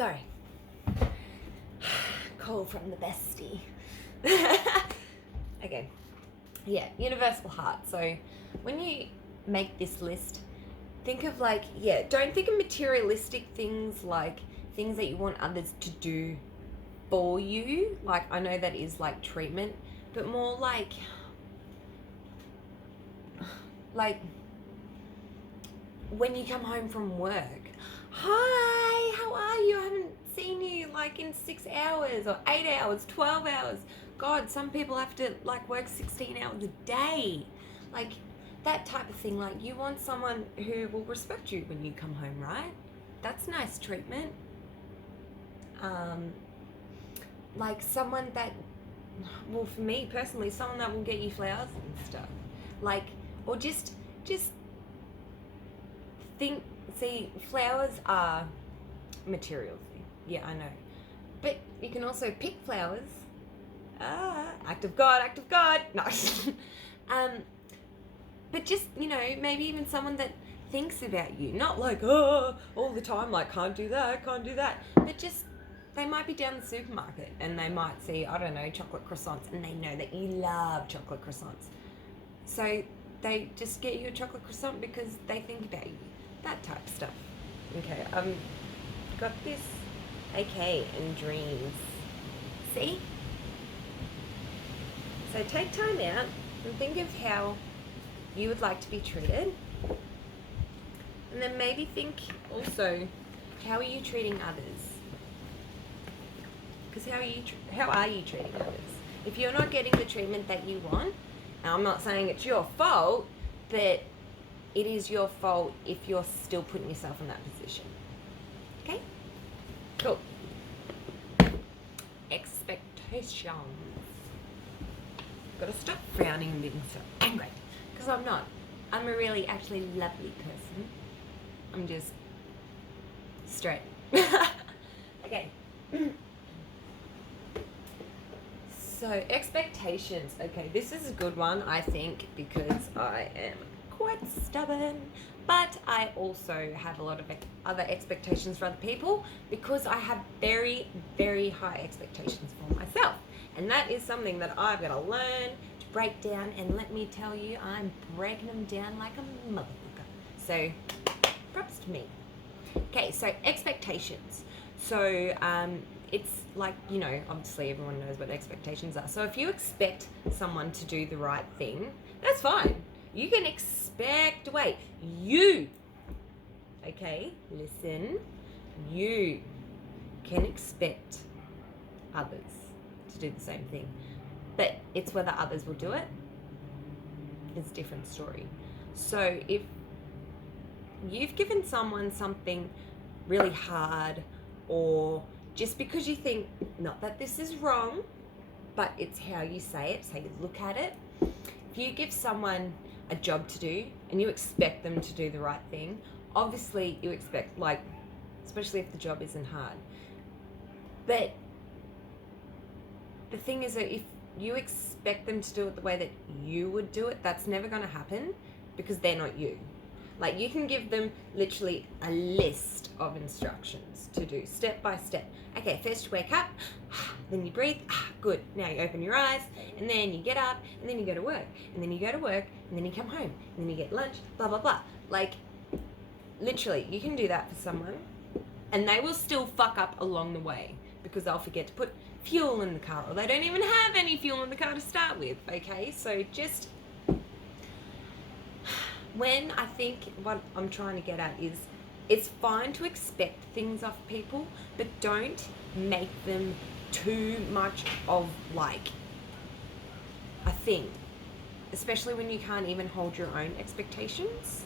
Sorry. Call from the bestie. Okay. Yeah, universal heart. So when you make this list, think of don't think of materialistic things like things that you want others to do for you. Like, I know that is like treatment, but more like when you come home from work. Hi, how are you? I haven't seen you like in 6 hours or 8 hours, 12 hours. God, some people have to like work 16 hours a day. Like that type of thing. Like, you want someone who will respect you when you come home, right? That's nice treatment. Like someone that, well, for me personally, someone that will get you flowers and stuff. Like, or just think, see, flowers are material thing. Yeah, I know. But you can also pick flowers. Act of God. No. But just, maybe even someone that thinks about you. Not like, all the time, like, can't do that. But just, they might be down the supermarket and they might see, I don't know, chocolate croissants, and they know that you love chocolate croissants. So they just get you a chocolate croissant because they think about you. That type of stuff. Okay, got this AK and dreams. See? So take time out and think of how you would like to be treated. And then maybe think also, how are you treating others? Because how are you treating others? If you're not getting the treatment that you want, and I'm not saying it's your fault, but it is your fault if you're still putting yourself in that position. Okay? Cool. Expectations. Gotta stop frowning and being so angry. Because I'm not. I'm a really actually lovely person. I'm just straight. Okay. So, expectations. Okay, this is a good one, I think, because I am quite stubborn, but I also have a lot of other expectations for other people because I have very, very high expectations for myself. And that is something that I've got to learn to break down, and let me tell you, I'm breaking them down like a motherfucker. So, props to me. Okay, so expectations. So, it's like, obviously everyone knows what expectations are. So if you expect someone to do the right thing, that's fine. You can expect away. You, okay, listen, you can expect others to do the same thing. But it's whether others will do it is a different story. So if you've given someone something really hard, or just because you think, not that this is wrong, but it's how you say it, it's how you look at it. If you give someone a job to do and you expect them to do the right thing, obviously you expect, like, especially if the job isn't hard. But the thing is that if you expect them to do it the way that you would do it, that's never going to happen because they're not you. Like, you can give them literally a list of instructions to do step by step. Okay, first you wake up, then you breathe, good. Now you open your eyes, and then you get up, and then you go to work, and then you go to work, and then you come home, and then you get lunch, blah, blah, blah. Like, literally, you can do that for someone, and they will still fuck up along the way because they'll forget to put fuel in the car, or they don't even have any fuel in the car to start with, okay? So just, when I think what I'm trying to get at is, it's fine to expect things of people, but don't make them too much of like a thing, especially when you can't even hold your own expectations.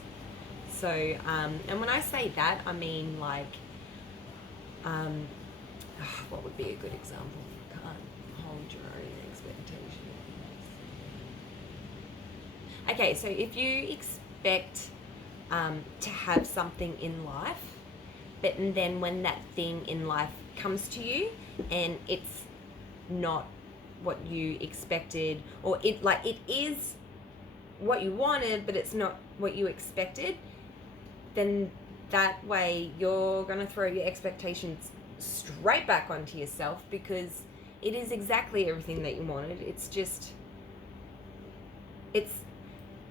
So, and when I say that, I mean like, what would be a good example? You can't hold your own expectations. Okay, so if you expect to have something in life, but then when that thing in life comes to you and it's not what you expected, or it is what you wanted but it's not what you expected, then that way you're going to throw your expectations straight back onto yourself, because it is exactly everything that you wanted. It's just, it's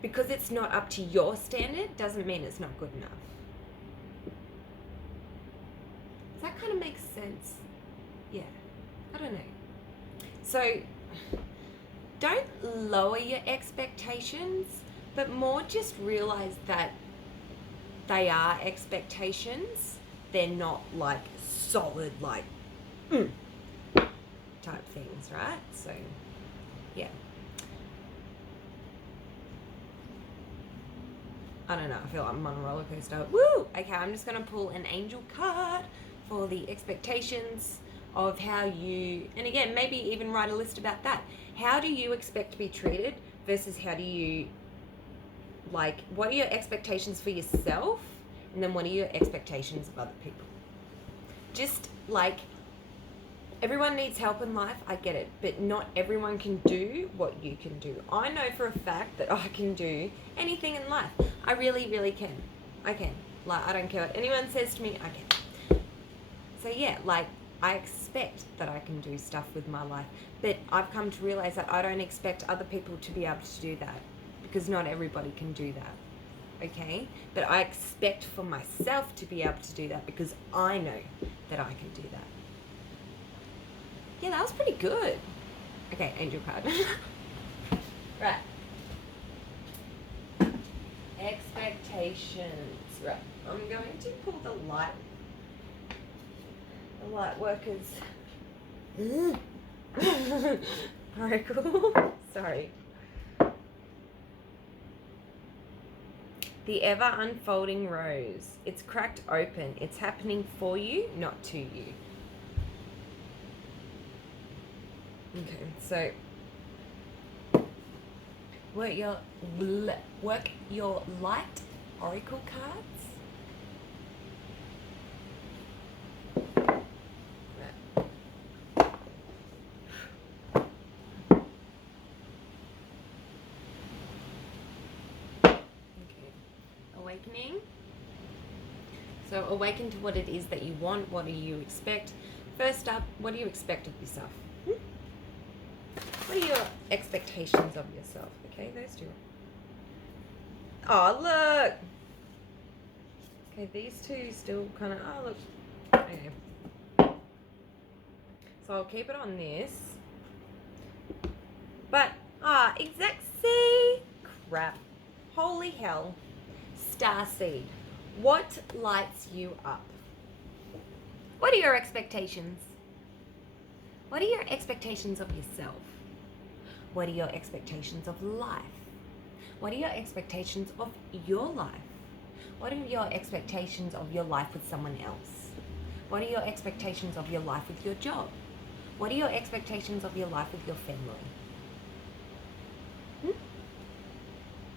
because it's not up to your standard doesn't mean it's not good enough. Does that kind of make sense? Yeah, I don't know. So don't lower your expectations, but more just realize that they are expectations. They're not like solid, like type things, right? So yeah, I don't know, I feel like I'm on a roller coaster. Woo! Okay, I'm just gonna pull an angel card for the expectations of how you, and again, maybe even write a list about that. How do you expect to be treated versus how do you, like, what are your expectations for yourself, and then what are your expectations of other people? Just like, everyone needs help in life, I get it, but not everyone can do what you can do. I know for a fact that I can do anything in life. I really, really can. I can. Like, I don't care what anyone says to me, I can. So yeah, like, I expect that I can do stuff with my life, but I've come to realize that I don't expect other people to be able to do that, because not everybody can do that, okay? But I expect for myself to be able to do that because I know that I can do that. Yeah, that was pretty good. Okay, angel card. Right. Expectations. Right. I'm going to pull the light workers. Oracle. Sorry. The ever unfolding rose. It's cracked open. It's happening for you, not to you. Okay, so work your light oracle cards. Awakening. So awaken to what it is that you want. What do you expect? First up, what do you expect of yourself? What are your expectations of yourself? Okay, those two. Oh, look. Okay, these two still kind of, oh, look. Okay. So I'll keep it on this. But, see? Crap. Holy hell. Starseed. What lights you up? What are your expectations? What are your expectations of yourself? What are your expectations of life? What are your expectations of your life? What are your expectations of your life with someone else? What are your expectations of your life with your job? What are your expectations of your life with your family?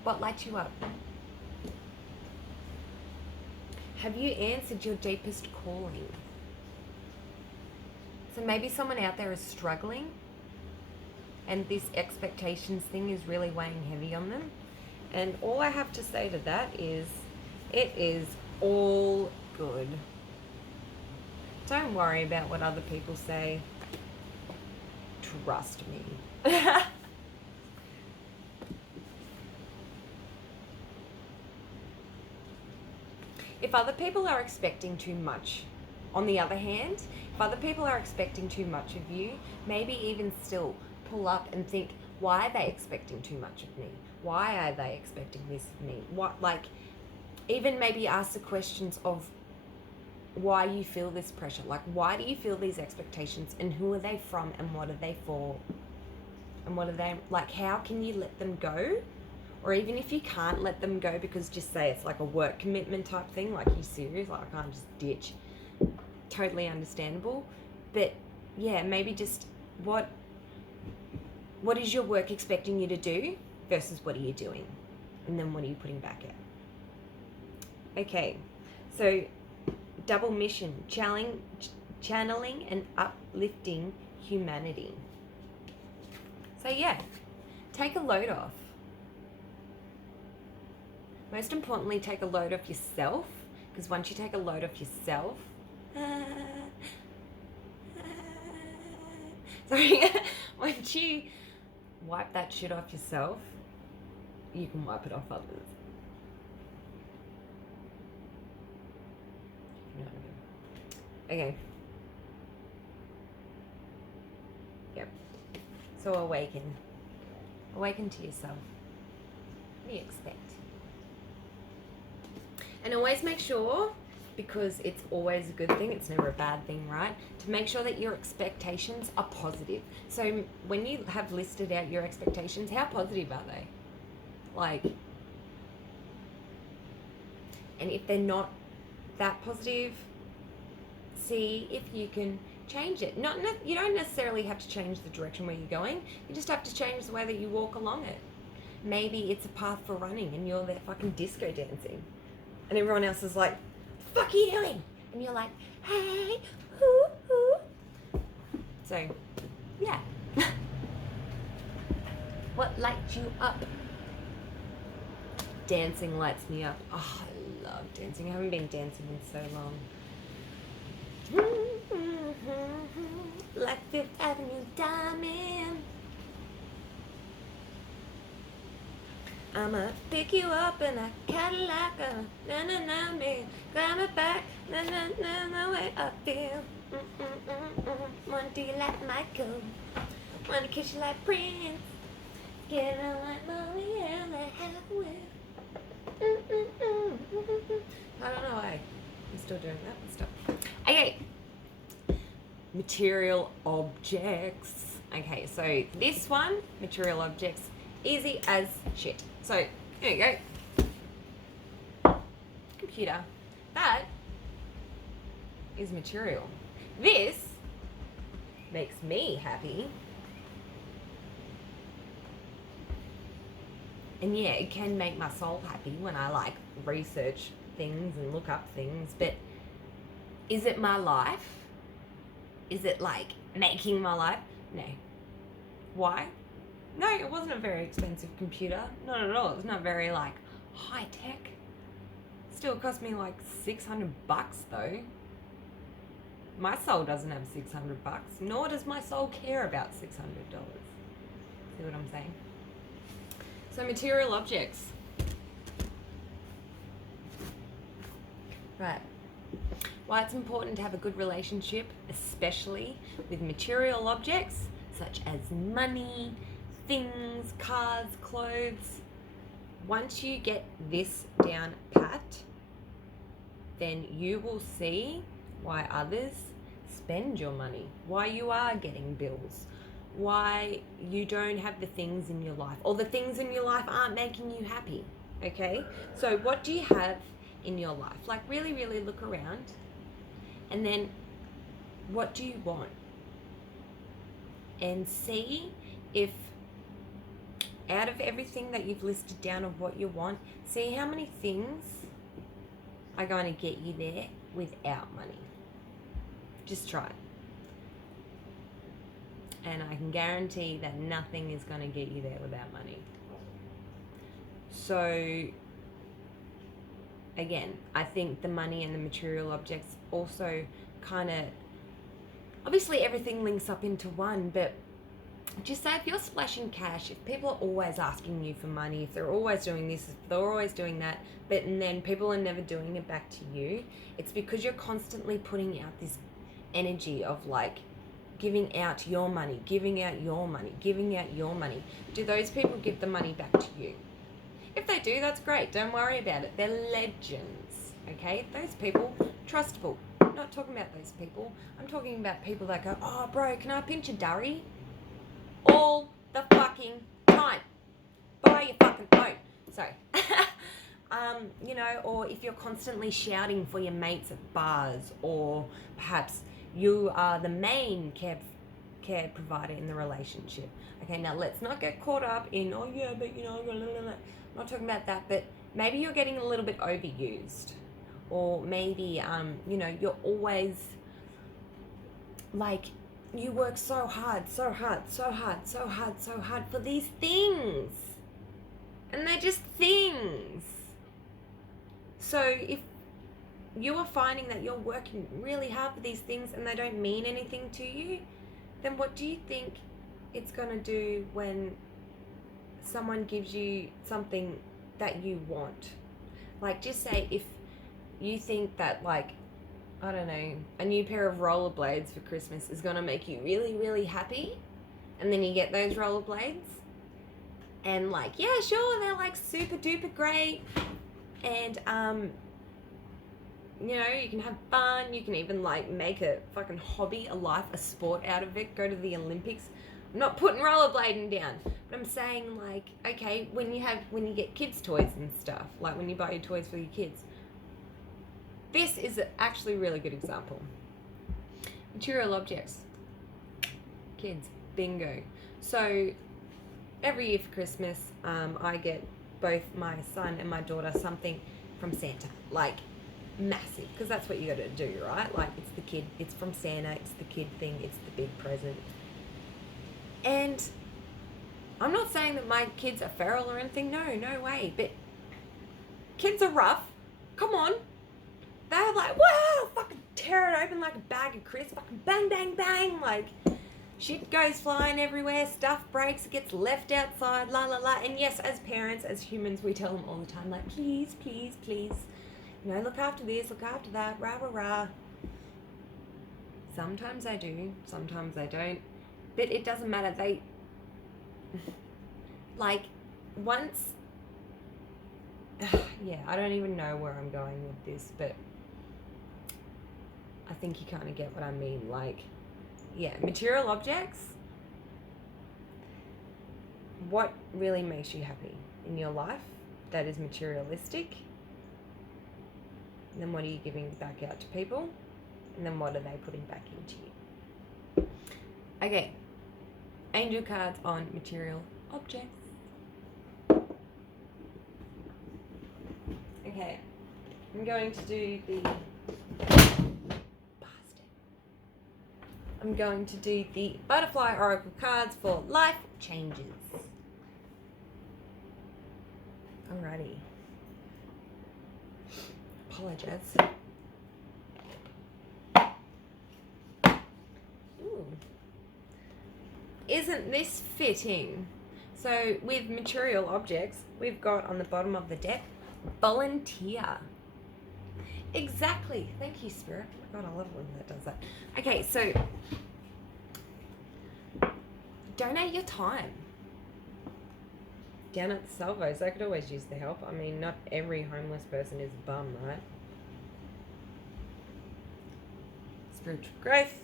What lights you up? Have you answered your deepest calling? So maybe someone out there is struggling and this expectations thing is really weighing heavy on them. And all I have to say to that is, it is all good. Don't worry about what other people say. Trust me. If other people are expecting too much, on the other hand, if other people are expecting too much of you, maybe even still pull up and think, why are they expecting too much of me? Why are they expecting this of me? What, like, even maybe ask the questions of why you feel this pressure. Like, why do you feel these expectations, and who are they from, and what are they for? And what are they, like, how can you let them go? Or even if you can't let them go because, just say it's like a work commitment type thing, like, you serious? Like, I can't just ditch. Totally understandable. But yeah, maybe just what is your work expecting you to do versus what are you doing? And then what are you putting back at? Okay, so double mission, channeling and uplifting humanity. So yeah, take a load off. Most importantly, take a load off yourself, because once you take a load off yourself, Sorry. Once you wipe that shit off yourself, you can wipe it off others. You know what I mean? Okay. Yep. So awaken. Awaken to yourself. What do you expect? And always make sure, because it's always a good thing, it's never a bad thing, right? To make sure that your expectations are positive. So when you have listed out your expectations, how positive are they? Like, and if they're not that positive, see if you can change it. You don't necessarily have to change the direction where you're going. You just have to change the way that you walk along it. Maybe it's a path for running and you're there fucking disco dancing. And everyone else is like, the fuck are you doing? And you're like, hey, hoo, hoo. So, yeah. What lights you up? Dancing lights me up. Oh, I love dancing. I haven't been dancing in so long. Like Fifth Avenue Diamond. I'ma pick you up in a Cadillac, na na na me, climb it back, na na na na way I feel. Wanna do you like Michael? Wanna kiss you like Prince? Get on like Molly and the halfway. I don't know why I'm still doing that and stuff. Okay, material objects. Okay, so this one, material objects, easy as shit. So, here you go. Computer. That is material. This makes me happy. And yeah, it can make my soul happy when I like research things and look up things, but is it my life? Is it like making my life? No. Why? No, it wasn't a very expensive computer. Not at all. It was not very like high tech. Still cost me like $600 though. My soul doesn't have $600, nor does my soul care about $600. See what I'm saying? So material objects. Right. Why it's important to have a good relationship, especially with material objects such as money, things, cars, clothes. Once you get this down pat, then you will see why others spend your money, why you are getting bills, why you don't have the things in your life, or the things in your life aren't making you happy. Okay, so what do you have in your life? Like really, really look around, and then what do you want? And see if out of everything that you've listed down of what you want, see how many things are going to get you there without money. Just try it. And I can guarantee that nothing is going to get you there without money. So, again, I think the money and the material objects also kind of, obviously everything links up into one, but just say if you're splashing cash, if people are always asking you for money, if they're always doing this, if they're always doing that, and then people are never doing it back to you, it's because you're constantly putting out this energy of like giving out your money, giving out your money, giving out your money. Do those people give the money back to you? If they do, that's great. Don't worry about it. They're legends, okay? Those people, trustable. I'm not talking about those people. I'm talking about people that go, oh, bro, can I pinch a durry? All the fucking time. Buy your fucking phone. So, you know, or if you're constantly shouting for your mates at bars, or perhaps you are the main care provider in the relationship. Okay, now let's not get caught up in, oh yeah, but you know, I'm not talking about that, but maybe you're getting a little bit overused. Or maybe, you know, you're always like, you work so hard for these things. And they're just things. So if you are finding that you're working really hard for these things and they don't mean anything to you, then what do you think it's going to do when someone gives you something that you want? Like, just say if you think that, like, I don't know, a new pair of rollerblades for Christmas is going to make you really, really happy, and then you get those rollerblades, and, like, yeah, sure, they're, like, super duper great, and, you know, you can have fun, you can even, like, make a fucking hobby, a life, a sport out of it, go to the Olympics. I'm not putting rollerblading down, but I'm saying, like, okay, when you get kids' toys and stuff, like when you buy your toys for your kids, this is actually a really good example. Material objects. Kids, bingo. So every year for Christmas, I get both my son and my daughter something from Santa, like massive, because that's what you got to do, right? Like, it's the kid, it's from Santa, it's the kid thing, it's the big present. And I'm not saying that my kids are feral or anything, no way, but kids are rough. Come on. They're like, wow, fucking tear it open like a bag of crisps, fucking bang, bang, bang, like shit goes flying everywhere, stuff breaks, it gets left outside, la la la. And yes, as parents, as humans, we tell them all the time, like, please, please, please, you know, look after this, look after that, rah, rah, rah. Sometimes I do, sometimes I don't, but it doesn't matter. They, like, once, yeah, I don't even know where I'm going with this, but I think you kind of get what I mean. Like, yeah, material objects, what really makes you happy in your life that is materialistic? And then what are you giving back out to people? And then what are they putting back into you? Okay, angel cards on material objects. Okay, I'm going to do the butterfly oracle cards for life changes. Alrighty. Apologize. Ooh. Isn't this fitting? So with material objects, we've got on the bottom of the deck, volunteer. Exactly. Thank you, Spirit. Oh my God, I love when that does that. Okay, so donate your time. Down at the Salvos, I could always use the help. I mean, not every homeless person is a bum, right? Spiritual growth.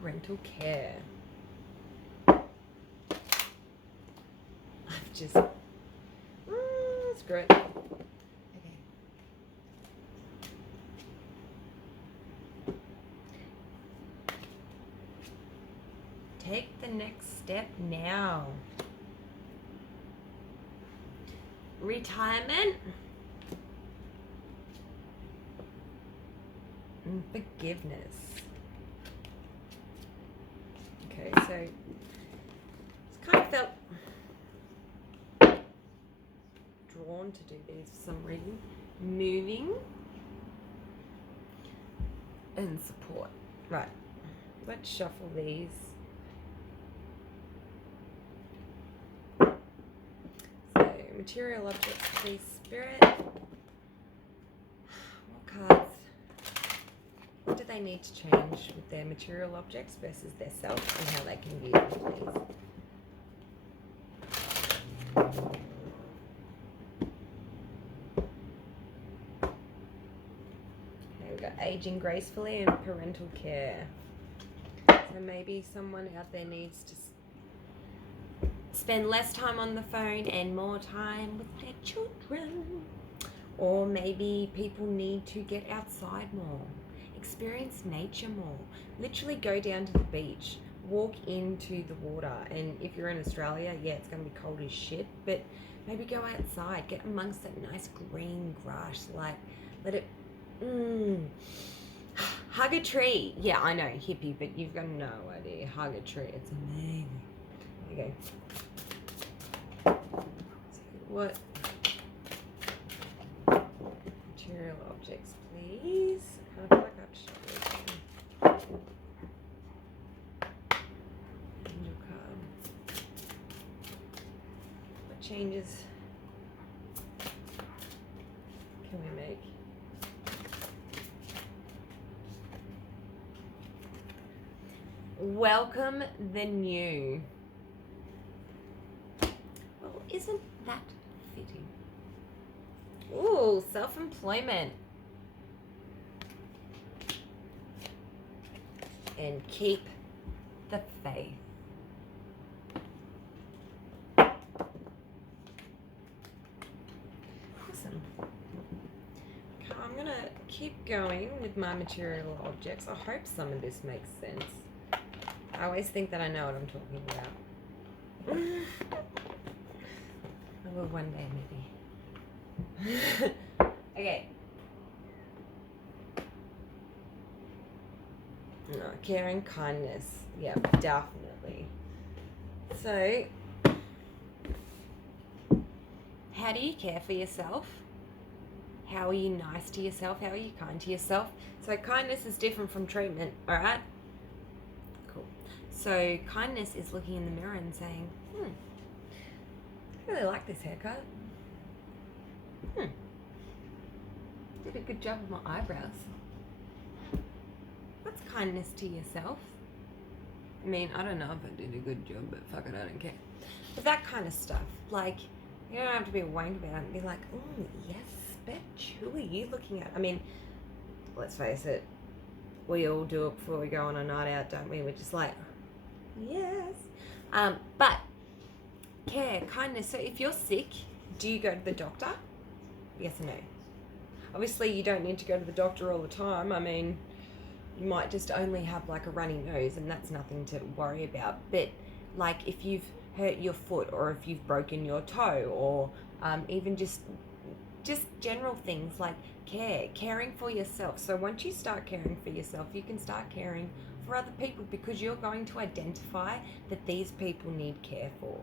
Parental care. I've just... screw it. Okay. Take the next step now. Retirement. And forgiveness. Okay, so it's kind of felt drawn to do these for some reason. Moving and support. Right, let's shuffle these. So, material objects, please, Spirit. What cards? What do they need to change with their material objects versus their self, and how they can view them, please? Aging gracefully and parental care. So maybe someone out there needs to spend less time on the phone and more time with their children. Or maybe people need to get outside more, experience nature more, literally go down to the beach, walk into the water. And if you're in Australia, yeah, it's going to be cold as shit, but maybe go outside, get amongst that nice green grass, like let it hug a tree. Yeah, I know, hippie, but you've got no idea. Hug a tree. It's amazing. There you go. So what material objects, please? I kind of feel like I've shuffled changes can we make? Welcome the new. Well, isn't that fitting? Ooh, self-employment. And keep the faith. Awesome. Okay, I'm going to keep going with my material objects. I hope some of this makes sense. I always think that I know what I'm talking about. I will one day, maybe. Okay. No, caring, kindness. Yeah, definitely. So, how do you care for yourself? How are you nice to yourself? How are you kind to yourself? So, kindness is different from treatment, all right? Cool. So, kindness is looking in the mirror and saying, I really like this haircut. Did a good job with my eyebrows. That's kindness to yourself. I mean, I don't know if I did a good job, but fuck it, I don't care. But that kind of stuff, like, you don't have to be a wank about it and be like, oh, yes, bitch, who are you looking at? I mean, let's face it, we all do it before we go on a night out, don't we? We're just like, yes. But care, kindness. So if you're sick, do you go to the doctor? Yes or no? Obviously, you don't need to go to the doctor all the time. I mean, you might just only have like a runny nose and that's nothing to worry about. But like if you've hurt your foot or if you've broken your toe or even just general things like caring for yourself. So once you start caring for yourself, you can start caring for other people because you're going to identify that these people need care for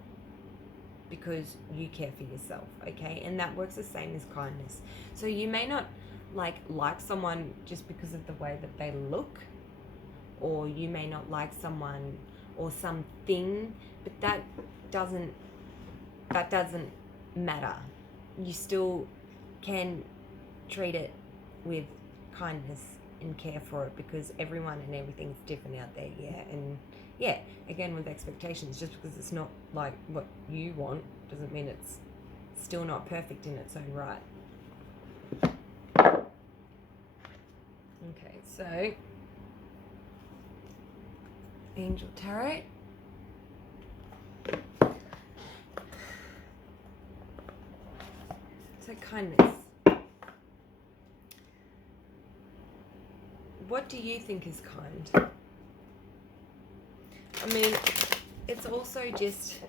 because you care for yourself, okay? And that works the same as kindness. So you may not like someone just because of the way that they look, or you may not like someone or something, but that doesn't matter. You still can treat it with kindness and care for it because everyone and everything's different out there, and again with expectations, just because it's not like what you want doesn't mean it's still not perfect in its own right. Okay, so Angel Tarot. So kindness. What do you think is kind? I mean, it's also just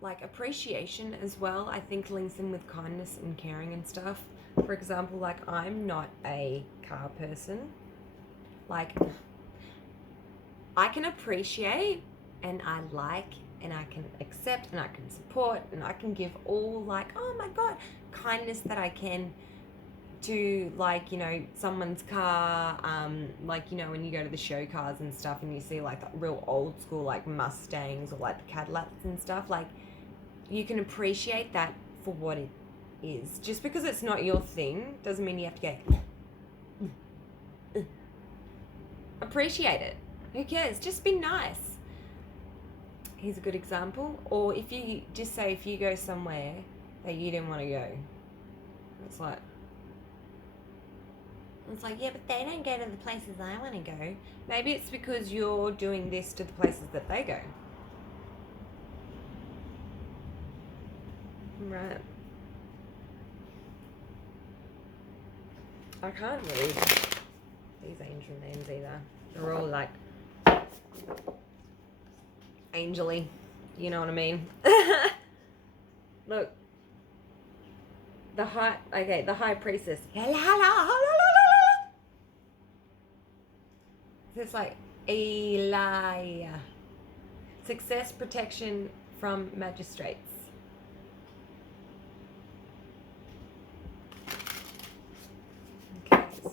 like appreciation as well. I think links in with kindness and caring and stuff. For example, like I'm not a car person. Like I can appreciate and I like and I can accept and I can support and I can give all like, oh my God, kindness that I can to like, you know, someone's car, like, you know, when you go to the show cars and stuff and you see like the real old school like Mustangs or like the Cadillacs and stuff, like you can appreciate that for what it is. Just because it's not your thing doesn't mean you have to go appreciate it. Who cares? Just be nice. Here's a good example. Or if you just say, if you go somewhere that you didn't want to go, it's like, yeah, but they don't go to the places I want to go. Maybe it's because you're doing this to the places that they go. Right. I can't read these angel names either. They're all like angely. You know what I mean? Look. The high priestess. It's like Elijah. Success, protection from magistrates. Okay, so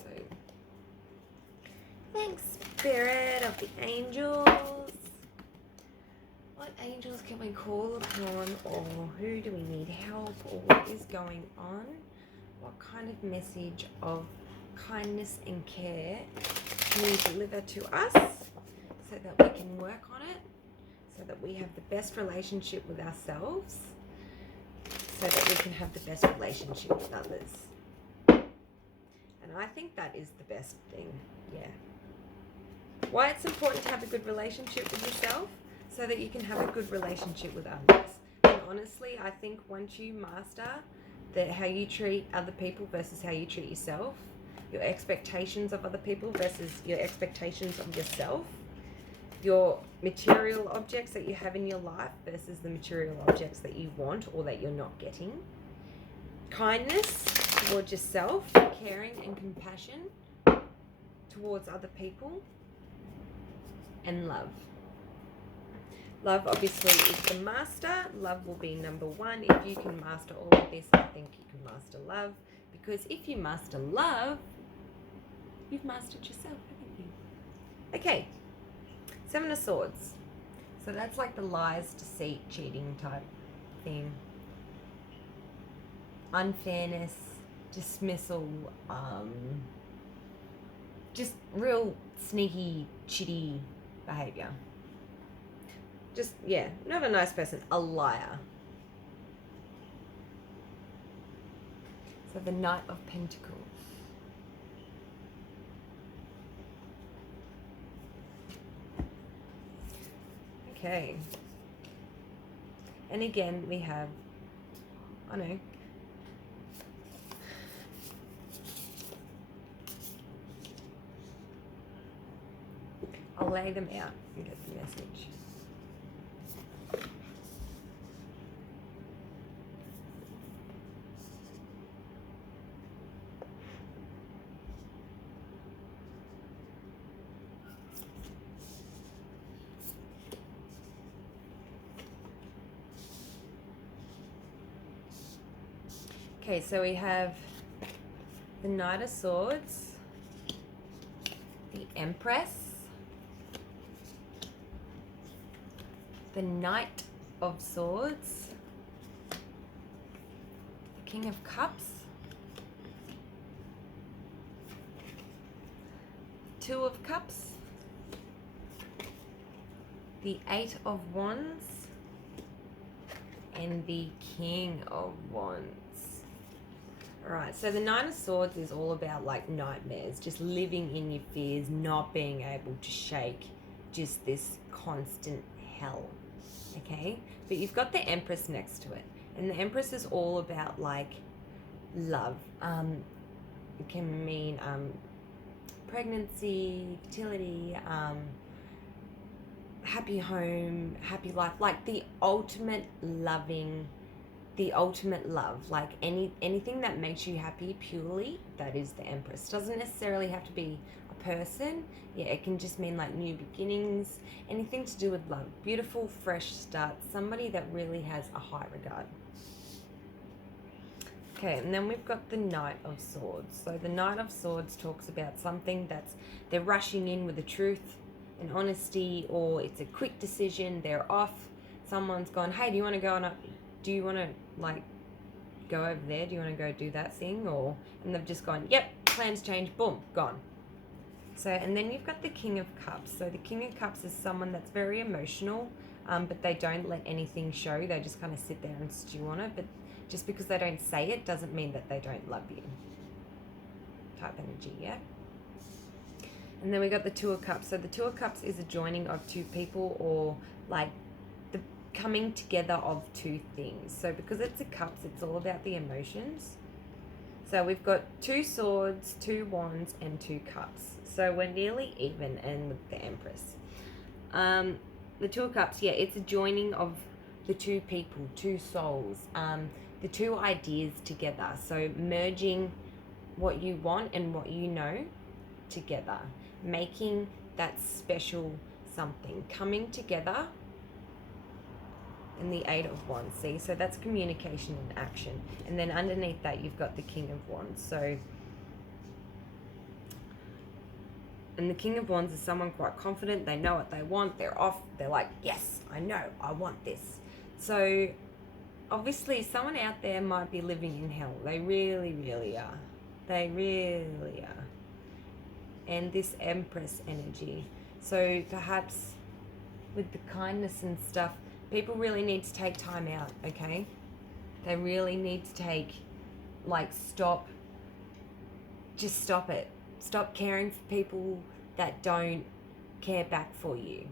thanks, Spirit of the Angels. What angels can we call upon, or who do we need help, or what is going on? What kind of message of kindness and care can you deliver to us so that we can work on it, so that we have the best relationship with ourselves, so that we can have the best relationship with others? And I think that is the best thing, yeah. Why it's important to have a good relationship with yourself, so that you can have a good relationship with others. And honestly, I think once you master how you treat other people versus how you treat yourself, your expectations of other people versus your expectations of yourself, your material objects that you have in your life versus the material objects that you want or that you're not getting, kindness towards yourself, caring and compassion towards other people, and love. Love obviously is the master. Love will be number one. If you can master all of this, I think you can master love. Because if you master love, you've mastered yourself, haven't you? Okay, Seven of Swords. So that's like the lies, deceit, cheating type thing. Unfairness, dismissal, just real sneaky, chitty behavior. Just, yeah, not a nice person, a liar. So the Knight of Pentacles. Okay. And again, we have, I know, I'll lay them out and get the message. Okay, so we have the Knight of Swords, the Empress, the Knight of Swords, the King of Cups, Two of Cups, the Eight of Wands, and the King of Wands. Alright, so the Nine of Swords is all about like nightmares, just living in your fears, not being able to shake, just this constant hell, okay? But you've got the Empress next to it, and the Empress is all about like love. It can mean pregnancy, fertility, happy home, happy life, like the ultimate loving, the ultimate love, like anything that makes you happy purely, that is the Empress. Doesn't necessarily have to be a person. Yeah, it can just mean like new beginnings, anything to do with love, beautiful fresh start, somebody that really has a high regard. Okay, and then we've got the Knight of Swords. So the Knight of Swords talks about something that's, they're rushing in with the truth and honesty, or it's a quick decision, they're off, someone's gone, hey, do you want to go on do you want to like go over there? Do you want to go do that thing? And they've just gone, yep, plans change, boom, gone. So, and then you've got the King of Cups. So the King of Cups is someone that's very emotional, but they don't let anything show. They just kind of sit there and stew on it. But just because they don't say it doesn't mean that they don't love you. Type energy, yeah? And then we got the Two of Cups. So the Two of Cups is a joining of two people, or like the coming together of two things. So because it's a cups, it's all about the emotions. So we've got two swords, two wands, and two cups. So we're nearly even, and with the Empress. The Two of Cups, yeah, it's a joining of the two people, two souls, the two ideas together. So merging what you want and what you know together, making that special something, coming together. And the Eight of Wands, see, so that's communication and action. And then underneath that you've got the King of Wands. So And the King of Wands is someone quite confident. They know what they want. They're off. They're like, yes, I know. I want this. So obviously someone out there might be living in hell. They really, really are. They really are. And this Empress energy. So perhaps with the kindness and stuff, people really need to take time out, okay? They really need to take, like, stop. Just stop it. Stop caring for people that don't care back for you.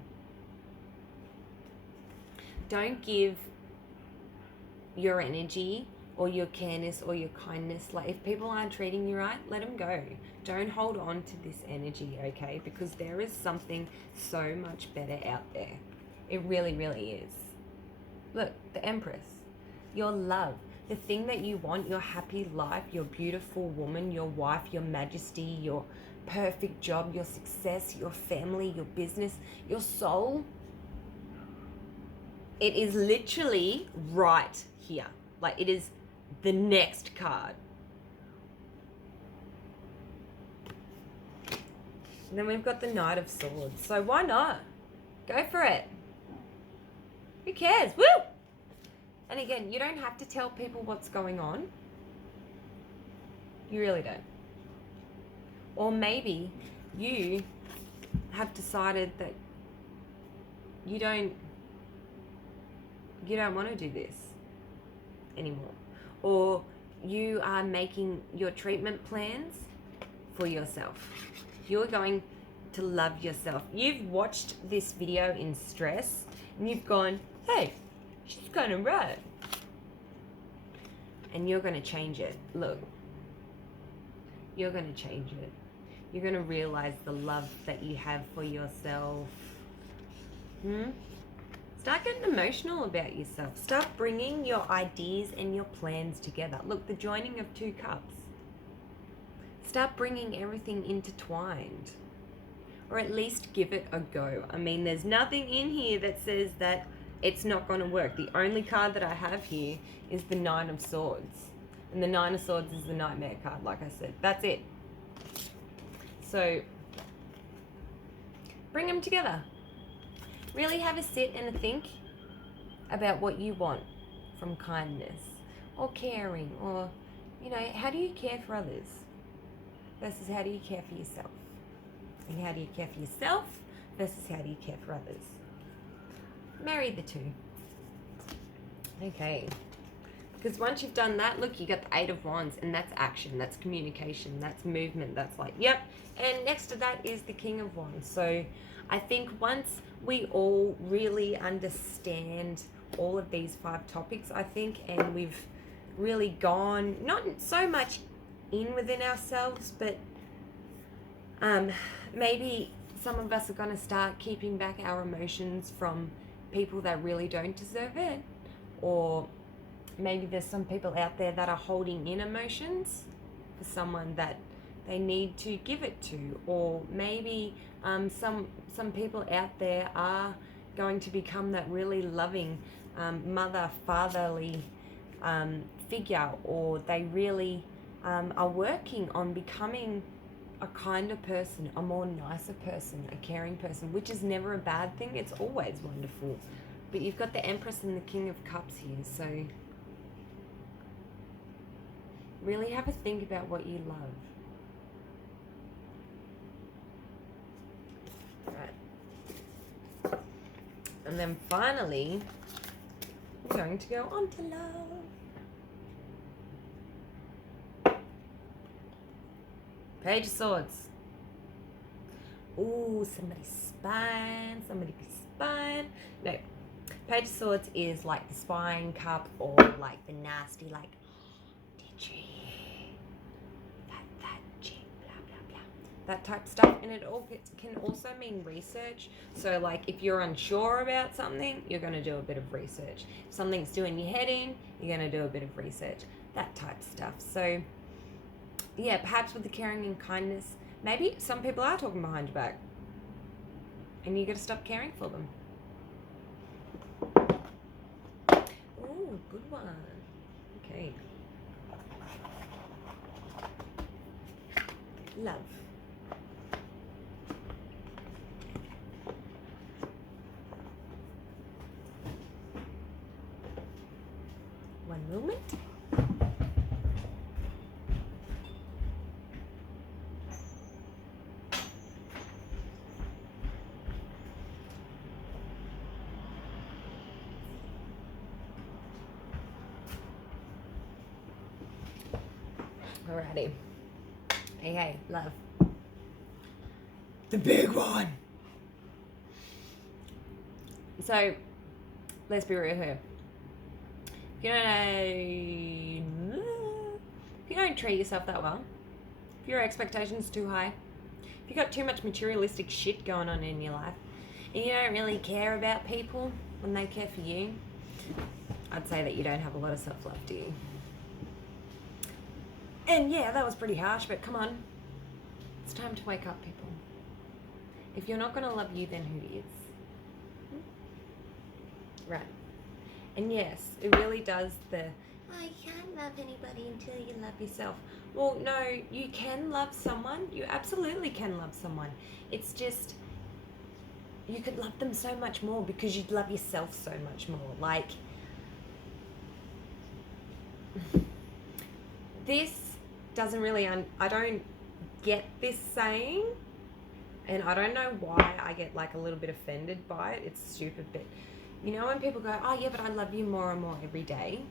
Don't give your energy or your careness or your kindness. Like, if people aren't treating you right, let them go. Don't hold on to this energy, okay? Because there is something so much better out there. It really, really is. Look, the Empress. Your love. The thing that you want, your happy life, your beautiful woman, your wife, your majesty, your perfect job, your success, your family, your business, your soul. It is literally right here. Like, it is the next card. And then we've got the Knight of Swords. So why not? Go for it. Who cares? Woo! And again, you don't have to tell people what's going on. You really don't. Or maybe you have decided that you don't want to do this anymore. Or you are making your treatment plans for yourself. You're going to love yourself. You've watched this video in stress and you've gone, hey, she's kind of right. And you're going to change it. Look, you're going to change it. You're going to realize the love that you have for yourself. Start getting emotional about yourself. Start bringing your ideas and your plans together. Look, the joining of 2 cups. Start bringing everything intertwined. Or at least give it a go. I mean, there's nothing in here that says that it's not going to work. The only card that I have here is the Nine of Swords. And the Nine of Swords is the Nightmare card, like I said. That's it. So, bring them together. Really have a sit and a think about what you want from kindness or caring or, you know, how do you care for others versus how do you care for yourself? And how do you care for yourself versus how do you care for others? Marry the two. Okay. Because once you've done that, look, you got the 8 of Wands, and that's action, that's communication, that's movement, that's like, yep. And next to that is the King of Wands. So I think once we all really understand all of these 5 topics, I think, and we've really gone, not so much in within ourselves, but maybe some of us are going to start keeping back our emotions from people that really don't deserve it, or maybe there's some people out there that are holding in emotions for someone that they need to give it to, or maybe some people out there are going to become that really loving mother, fatherly figure, or they really are working on becoming a kinder person, a more nicer person, a caring person, which is never a bad thing. It's always wonderful. But you've got the Empress and the King of Cups here, so really have a think about what you love. Right. And then finally, we're going to go on to love. Page of Swords. Ooh, somebody's spine. Somebody be spine. No. Page of Swords is like the spine cup, or like the nasty, like, did you that chick, blah, blah, blah. That type of stuff. And it all can also mean research. So like if you're unsure about something, you're going to do a bit of research. If something's doing your head in, you're going to do a bit of research. That type of stuff. So yeah, perhaps with the caring and kindness, maybe some people are talking behind your back. And you got to stop caring for them. Ooh, good one. Okay. Love. Alrighty. Okay, love. The big one. So, let's be real here. If you don't treat yourself that well, if your expectations are too high, if you got too much materialistic shit going on in your life, and you don't really care about people when they care for you, I'd say that you don't have a lot of self-love, do you? And yeah, that was pretty harsh, but come on. It's time to wake up, people. If you're not going to love you, then who is? Right. And yes, it really does you can't love anybody until you love yourself. Well, no, you can love someone. You absolutely can love someone. It's just, you could love them so much more because you'd love yourself so much more. Like, this doesn't really, I don't get this saying, and I don't know why I get like a little bit offended by it. It's stupid, but you know when people go, oh yeah, but I love you more and more every day.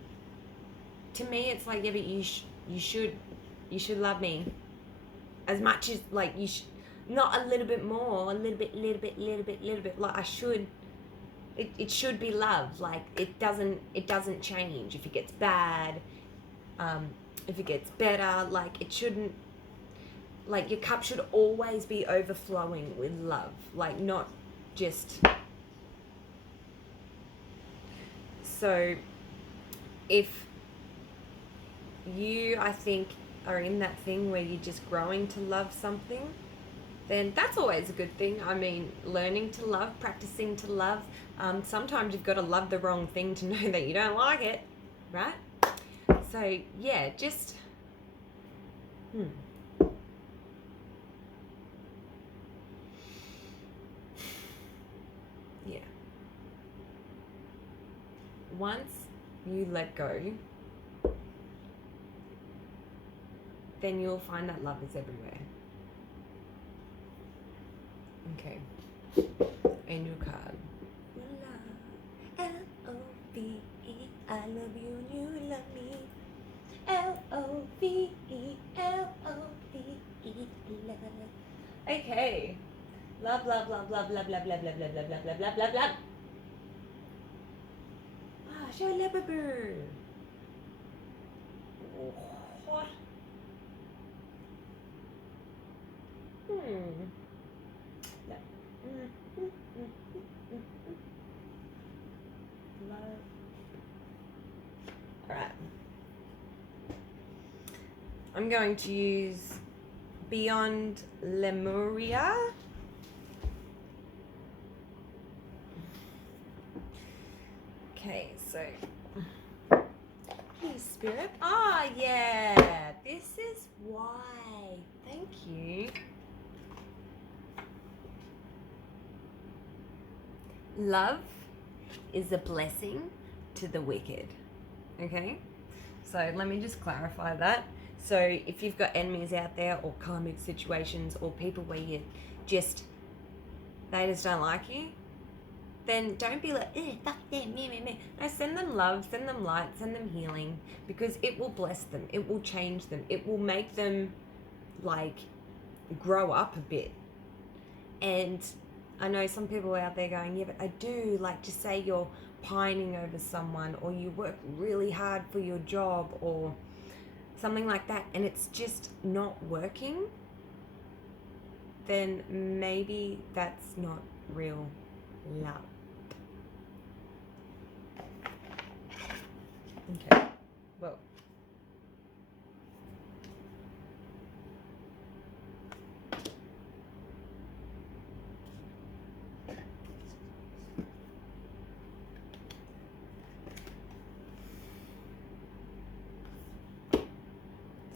To me, it's like, yeah, but you should love me as much as, like, you should, not a little bit more, a little bit. Like, I should. It should be love. Like, it doesn't change if it gets bad. If it gets better, like, it shouldn't, like, your cup should always be overflowing with love, like, not just. So if you, I think, are in that thing where you're just growing to love something, then that's always a good thing. I mean, learning to love, practicing to love. Sometimes you've got to love the wrong thing to know that you don't like it, right? So, yeah, just, yeah. Once you let go, then you'll find that love is everywhere. Okay. And your card. Love. L-O-V-E. I love you and you love me. L-O-V-E. L-O-V-E. Love. Okay. Love, love, love, love, love, love, love, love, love, love, love, love, love, love, love. Ah, show love a bird. What? Love. Alright. I'm going to use Beyond Lemuria. Okay, so please, Spirit. Ah, yeah. This is why. Thank you. Love is a blessing to the wicked. Okay? So let me just clarify that. So if you've got enemies out there, or karmic situations, or people where they just don't like you, then don't be like, fuck them, me. No, send them love, send them light, send them healing, because it will bless them. It will change them. It will make them, like, grow up a bit. And I know some people out there going, yeah, but I do, like, just say you're pining over someone, or you work really hard for your job, or something like that, and it's just not working, then maybe that's not real love. Okay, well,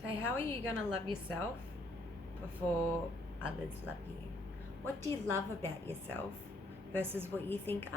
so how are you going to love yourself before others love you? What do you love about yourself versus what you think others